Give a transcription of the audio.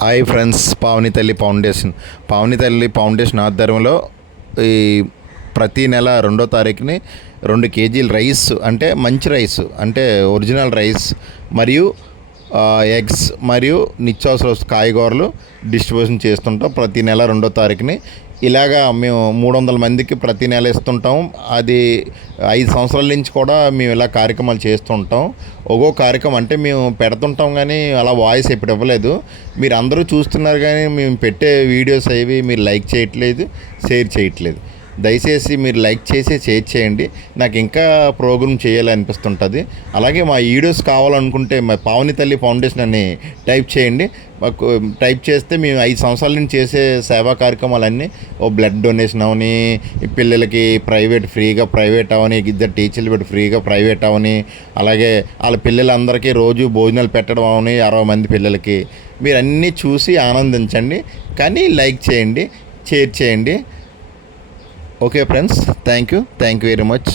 Hi friends, Pavani తల్లి foundation ఆధ్వర్యంలో ఈ ప్రతి నెల 2వ తారీఖుని 2 కేజీల రైస్, అంటే మంచి రైస్, అంటే ఒరిజినల్ రైస్ మరియు ఎగ్స్ మరియు నిత్యావసర కాయగూరలు డిస్ట్రిబ్యూషన్ చేస్తుంటాం. ప్రతి నెల 2వ తారీఖుని ఇలాగా మేము 300 మందికి ప్రతి నెల ఇస్తుంటాం. అది 5 సంవత్సరాల నుంచి కూడా మేము ఇలా కార్యక్రమాలు చేస్తుంటాం. ఒక్కో కార్యక్రమం అంటే మేము పెడుతుంటాం, కానీ అలా వాయిస్ ఎప్పుడు ఇవ్వలేదు. మీరు అందరూ చూస్తున్నారు, కానీ మేము పెట్టే వీడియోస్ అవి మీరు లైక్ చేయట్లేదు, షేర్ చేయట్లేదు. దయచేసి మీరు లైక్ చేసి షేర్ చేయండి. నాకు ఇంకా ప్రోగ్రామ్ చేయాలనిపిస్తుంటుంది. అలాగే మా వీడియోస్ కావాలనుకుంటే మా పావని తల్లి ఫౌండేషన్ అని టైప్ చేయండి. మాకు టైప్ చేస్తే మేము 5 సంవత్సరాల నుంచి చేసే సేవా కార్యక్రమాలన్నీ, బ్లడ్ డొనేషన్ అవని, పిల్లలకి ప్రైవేట్ అవని, ఇద్దరు టీచర్లు పెట్టి ఫ్రీగా ప్రైవేట్ అవని, అలాగే వాళ్ళ పిల్లలందరికీ రోజు భోజనాలు పెట్టడం అవని 60 మంది పిల్లలకి. మీరు అన్నీ చూసి ఆనందించండి, కానీ లైక్ చేయండి, షేర్ చేయండి. Okay friends, thank you very much.